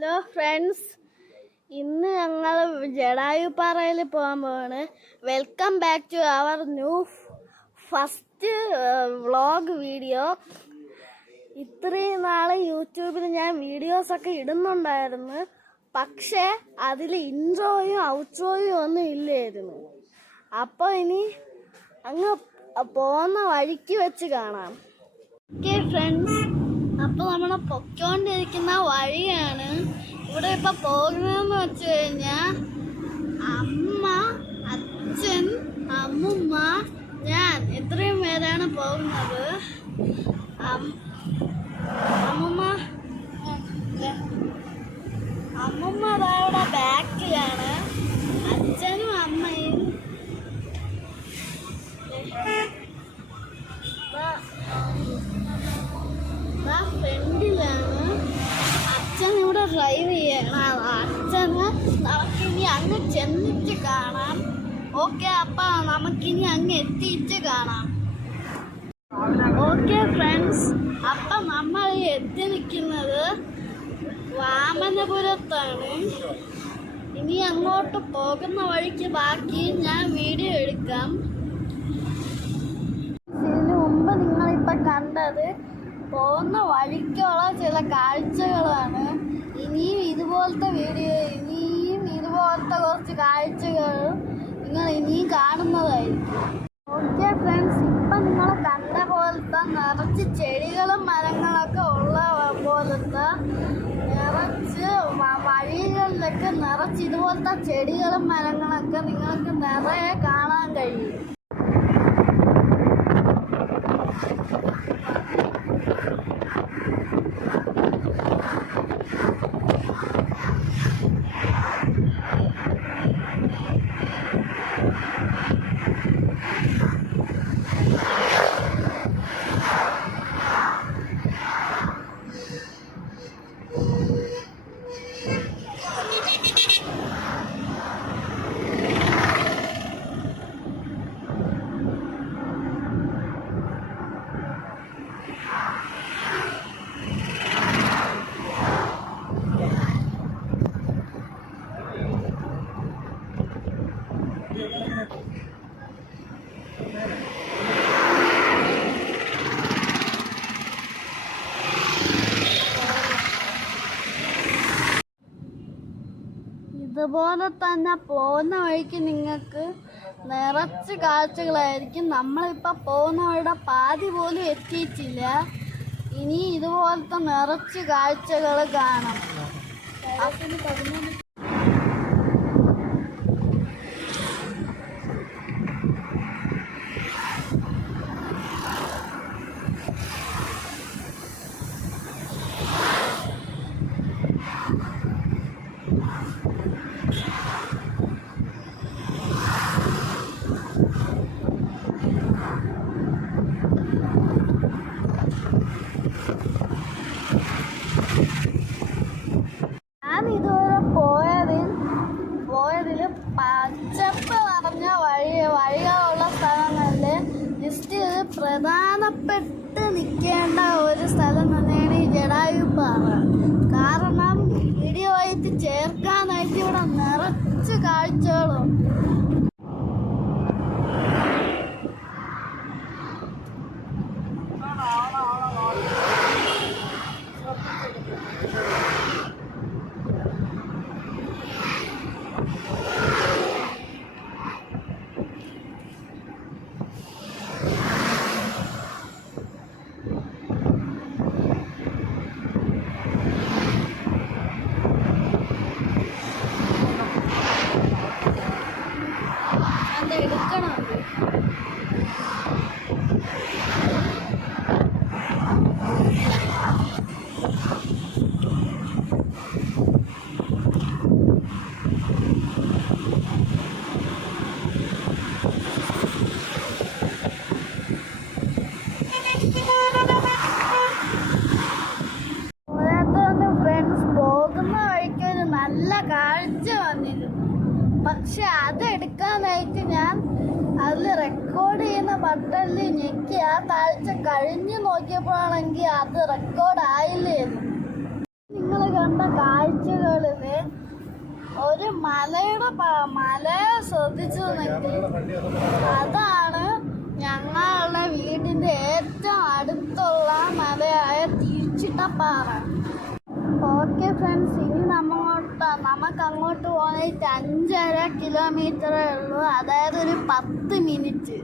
Hello friends, ഇന്ന് ഞങ്ങൾ ജടായുപ്പാറയിൽ പോകാൻ പോവാണ്. Welcome back to our new first vlog video. ഇത്രയും നാൾ യൂട്യൂബിൽ ഞാൻ വീഡിയോസൊക്കെ ഇടുന്നുണ്ടായിരുന്നു, പക്ഷേ അതിൽ ഇൻട്രോയും ഔട്ട്രോയും ഒന്നും ഇല്ലായിരുന്നു. അപ്പോൾ ഇനി അങ്ങ് പോകുന്ന വഴിക്ക് വെച്ച് കാണാം. ഓക്കെ ഫ്രണ്ട്സ്, അപ്പോൾ നമ്മൾ പൊയ്ക്കൊണ്ടിരിക്കുന്ന വഴിയാണ്. ഇവിടെ ഇപ്പം പോകുന്നതെന്ന് വെച്ച് കഴിഞ്ഞാൽ അമ്മ, അച്ഛൻ, അമ്മുമ്മ, ഞാൻ ഇത്രയും പേരാണ് പോകുന്നത്. അമ്മുമ്മ അതവിടെ ബാക്കിലാണ്. അച്ഛനും അമ്മയും ഫ്രണ്ടിലാണ്. അച്ഛൻ ഇവിടെ ഡ്രൈവ് ചെയ്യണം. അച്ഛന് നമുക്കിനി അങ്ങ് ചെന്നിട്ട് കാണാം. ഓക്കെ, അപ്പം നമുക്കിനി അങ്ങ് എത്തിയിട്ട് കാണാം. ഓക്കെ ഫ്രണ്ട്സ്, അപ്പം നമ്മൾ എത്തി നിൽക്കുന്നത് വാമനപുരത്താണ്. ഇനി അങ്ങോട്ട് പോകുന്ന വഴിക്ക് ബാക്കി ഞാൻ വീഡിയോ എടുക്കാം. ഇതിനു മുമ്പ് നിങ്ങളിപ്പോൾ കണ്ടത് പോകുന്ന വഴിക്കുള്ള ചില കാഴ്ചകളാണ്. ഇനിയും ഇതുപോലത്തെ കുറച്ച് കാഴ്ചകൾ നിങ്ങൾ ഇനിയും കാണുന്നതായിരിക്കും. ഓക്കെ ഫ്രണ്ട്സ്, ഇപ്പം നിങ്ങൾ കണ്ട പോലത്തെ നിറച്ച് ചെടികളും മരങ്ങളൊക്കെ ഉള്ള പോലത്തെ നിറച്ച് വഴികളിലൊക്കെ നിറച്ച് ഇതുപോലത്തെ ചെടികളും മരങ്ങളൊക്കെ നിങ്ങൾക്ക് നിറയെ കാണാൻ കഴിയും. ഇതുപോലെ തന്നെ പോകുന്ന വഴിക്ക് നിങ്ങൾക്ക് നിറച്ച് കാഴ്ചകളായിരിക്കും. നമ്മളിപ്പോൾ പോകുന്ന വഴിയുടെ പാതി പോലും എത്തിയിട്ടില്ല. ഇനി ഇതുപോലത്തെ നിറച്ച് കാഴ്ചകൾ കാണാം. ഞാൻ ഇതുവരെ പോയതിൽ പച്ചപ്പ് നിറഞ്ഞ വഴികളുള്ള സ്ഥലങ്ങളിൽ ജസ്റ്റ് ഇത് പ്രധാനപ്പെട്ട് നിൽക്കേണ്ട ഒരു സ്ഥലം തന്നെയാണ് ഈ ജടായുപ്പാറ. കാരണം വീഡിയോ ആയിട്ട് ചേർക്കാനായിട്ട് ഇവിടെ നിറച്ച് കാഴ്ചകളും. എടുക്കണം. ഫ്രണ്ട്സ്, പോകുന്ന വഴിക്കൊരു നല്ല കാഴ്ച വന്നിരുന്നു. പക്ഷെ അതെടുക്കാനായിട്ട് ഞാൻ അതിൽ റെക്കോർഡ് ചെയ്യുന്ന ബട്ടണിൽ ഞെക്കി ആ താഴ്ച കഴിഞ്ഞ് നോക്കിയപ്പോഴാണെങ്കിൽ അത് റെക്കോർഡ് ആയില്ലായിരുന്നു. നിങ്ങൾ നിങ്ങൾ കണ്ട കാഴ്ചകളില് ഒരു മലയെ ശ്രദ്ധിച്ചതെങ്കിൽ അതാണ് ഞങ്ങളുടെ വീടിന്റെ ഏറ്റവും അടുത്തുള്ള മലയായ തിരുച്ചിട്ടപ്പാറ. ഓക്കെ ഫ്രണ്ട്സ്, ഇനി നമുക്ക് അങ്ങോട്ട് പോകാനായിട്ട് 5.5 കിലോമീറ്ററേ ഉള്ളൂ, അതായത് ഒരു 10 മിനിറ്റ്.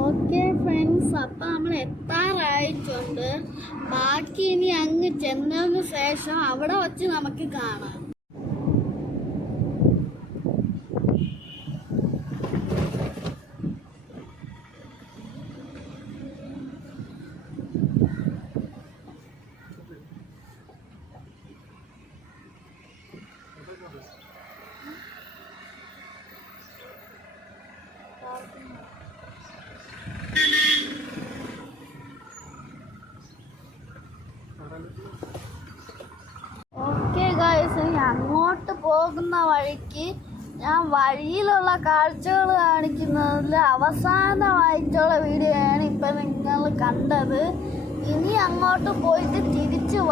ഓക്കെ ഫ്രണ്ട്സ്, അപ്പം നമ്മൾ എത്താറായിട്ടുണ്ട്. ബാക്കി ഇനി അങ്ങ് ചെന്നതിന് ശേഷം അവിടെ വച്ച് നമുക്ക് കാണാം. ഓക്കെ ഗൈസ്, ഇനി അങ്ങോട്ട് പോകുന്ന വഴിക്ക് ഞാൻ വഴിയിലുള്ള കാഴ്ചകൾ കാണിക്കുന്നതിൽ അവസാനമായിട്ടുള്ള വീഡിയോ ആണ് ഇപ്പം നിങ്ങൾ കണ്ടത്. ഇനി അങ്ങോട്ട് പോയിട്ട് തിരിച്ച്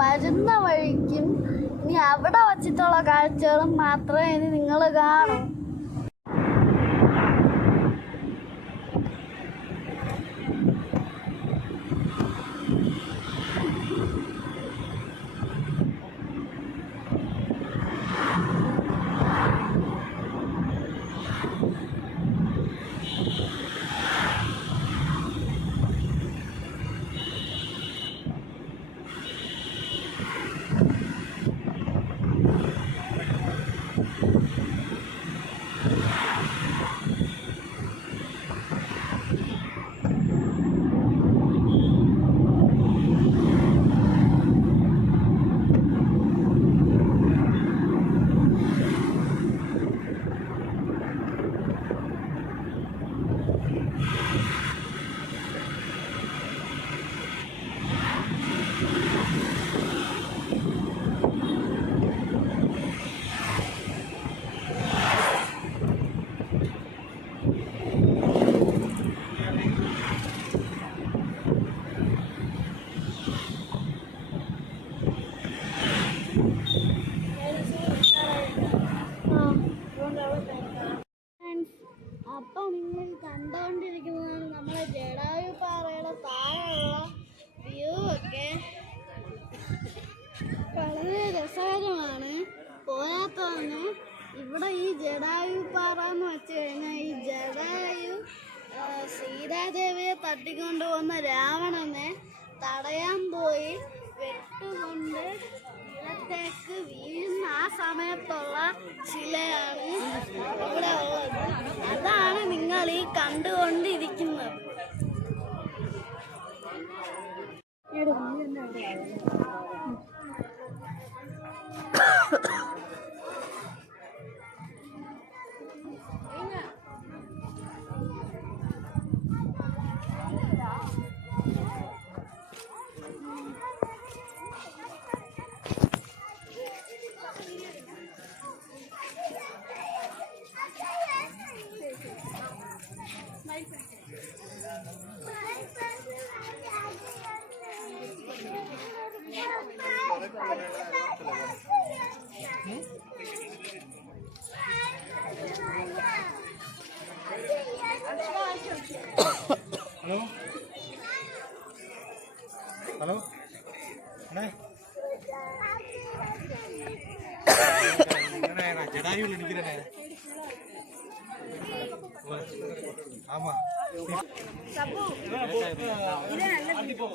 വരുന്ന വഴിക്കും ഇനി അവിടെ വച്ചിട്ടുള്ള കാഴ്ചകളും മാത്രമേ ഇനി നിങ്ങൾ കാണൂ. അപ്പം നിങ്ങൾ കണ്ടുകൊണ്ടിരിക്കുന്നതാണ് നമ്മളെ ജടായുപ്പാറയുടെ താഴെയുള്ള വ്യൂ ഒക്കെ. വളരെ രസകരമാണ്. പോരാത്തതാണ് ഇവിടെ ഈ ജടായുപ്പാറ എന്ന് വെച്ച് കഴിഞ്ഞാൽ ഈ ജടായു സീതാദേവിയെ തട്ടിക്കൊണ്ടുപോകുന്ന രാവണനെ തടയാൻ പോയി വെട്ടുകൊണ്ട് ഇടത്തേക്ക് വീഴുന്ന ആ സമയത്തുള്ള ശിലയാണ് ഇവിടെ ഉള്ളത്. അതാണ് നിങ്ങൾ ഈ കണ്ടുകൊണ്ടിരിക്കുന്നത്. ഹലോ ഹലോ ജടായുവിൽ എനിക്കില്ലേ ஆமா சபு இது நல்ல போ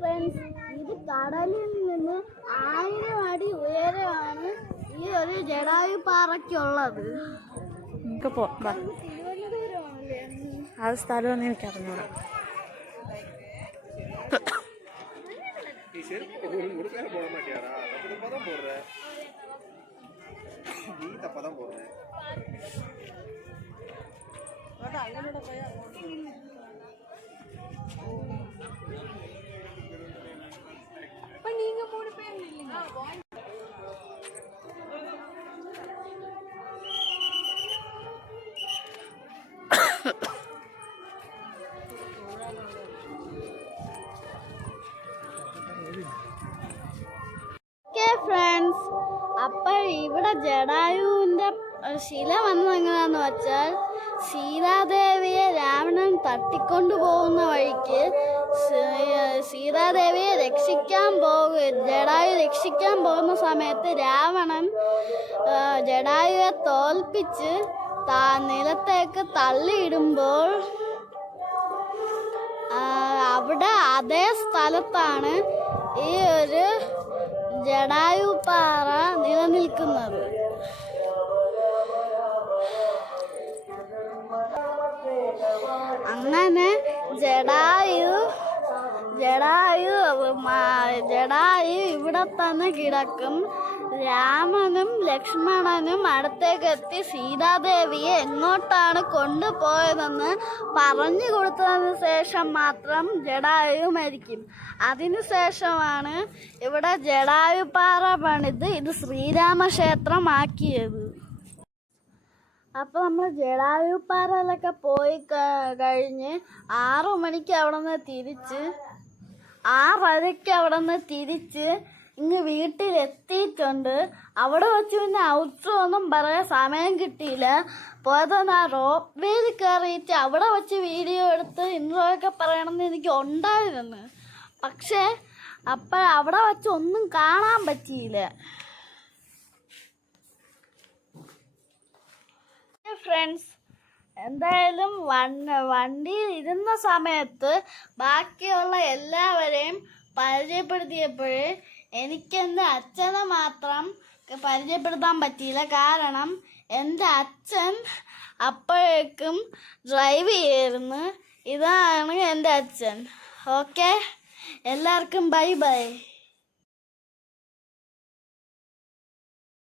ഫ്രണ്ട്സ്, ഇത് കടലിൽ നിന്ന് 1000 അടി ഉയരമാണ് ഈ ഒരു ജടായു പാറയ്ക്കുള്ളത്. നമുക്ക് പോവാം. ആ സ്ഥലമൊന്നും എനിക്ക് അറിഞ്ഞൂടാ. நீங்க 3 பேர் இல்லைங்க. ഫ്രണ്ട്സ്, അപ്പോൾ ഇവിടെ ജടായുവിൻ്റെ ശില വന്നത് എങ്ങനെയാണെന്ന് വെച്ചാൽ, സീതാദേവിയെ രാവണൻ തട്ടിക്കൊണ്ടു പോകുന്ന വഴിക്ക് സീതാദേവിയെ ജടായു രക്ഷിക്കാൻ പോകുന്ന സമയത്ത് രാവണൻ ജടായുവെ തോൽപ്പിച്ച് നിലത്തേക്ക് തള്ളിയിടുമ്പോൾ അവിടെ അതേ സ്ഥലത്താണ് ഈ ഒരു ജടായു പാറ നിലനിൽക്കുന്നത്. അങ്ങനെ ജടായു ഇവിടെ തന്നെ കിടക്കും. രാമനും ലക്ഷ്മണനും അടുത്തേക്കെത്തി സീതാദേവിയെ എങ്ങോട്ടാണ് കൊണ്ടുപോയതെന്ന് പറഞ്ഞു കൊടുത്തതിന് ശേഷം മാത്രം ജടായു മരിക്കും. അതിനുശേഷമാണ് ഇവിടെ ജടായുപാറ പണിത് ഇത് ശ്രീരാമക്ഷേത്രമാക്കിയത്. അപ്പോൾ നമ്മൾ ജടായുപ്പാറയിലൊക്കെ പോയി കഴിഞ്ഞ് 6 മണിക്ക് അവിടെ നിന്ന് തിരിച്ച് 6:30 അവിടെ നിന്ന് തിരിച്ച് ഇങ്ങ് വീട്ടിലെത്തിയിട്ടുണ്ട്. അവിടെ വെച്ച് പിന്നെ ഔട്ട്രോ ഒന്നും പറയാൻ സമയം കിട്ടിയില്ല. പോയതൊന്ന് ആ റോപ്പ് വേയിൽ കയറിയിട്ട് അവിടെ വെച്ച് വീഡിയോ എടുത്ത് ഇൻട്രോ ഒക്കെ പറയണമെന്ന് എനിക്ക് ഉണ്ടായിരുന്നു. പക്ഷേ അപ്പോൾ അവിടെ വെച്ച് ഒന്നും കാണാൻ പറ്റിയില്ല. ഫ്രണ്ട്സ്, എന്തായാലും വണ്ടിയിൽ ഇരുന്ന സമയത്ത് ബാക്കിയുള്ള എല്ലാവരെയും പരിചയപ്പെടുത്തിയപ്പോഴേ എനിക്കെൻ്റെ അച്ഛനെ മാത്രം പരിചയപ്പെടുത്താൻ പറ്റിയില്ല. കാരണം എൻ്റെ അച്ഛൻ അപ്പോഴേക്കും ഡ്രൈവ് ചെയ്യായിരുന്നു. ഇതാണ് എൻ്റെ അച്ഛൻ. ഓക്കെ, എല്ലാവർക്കും ബൈ ബൈ.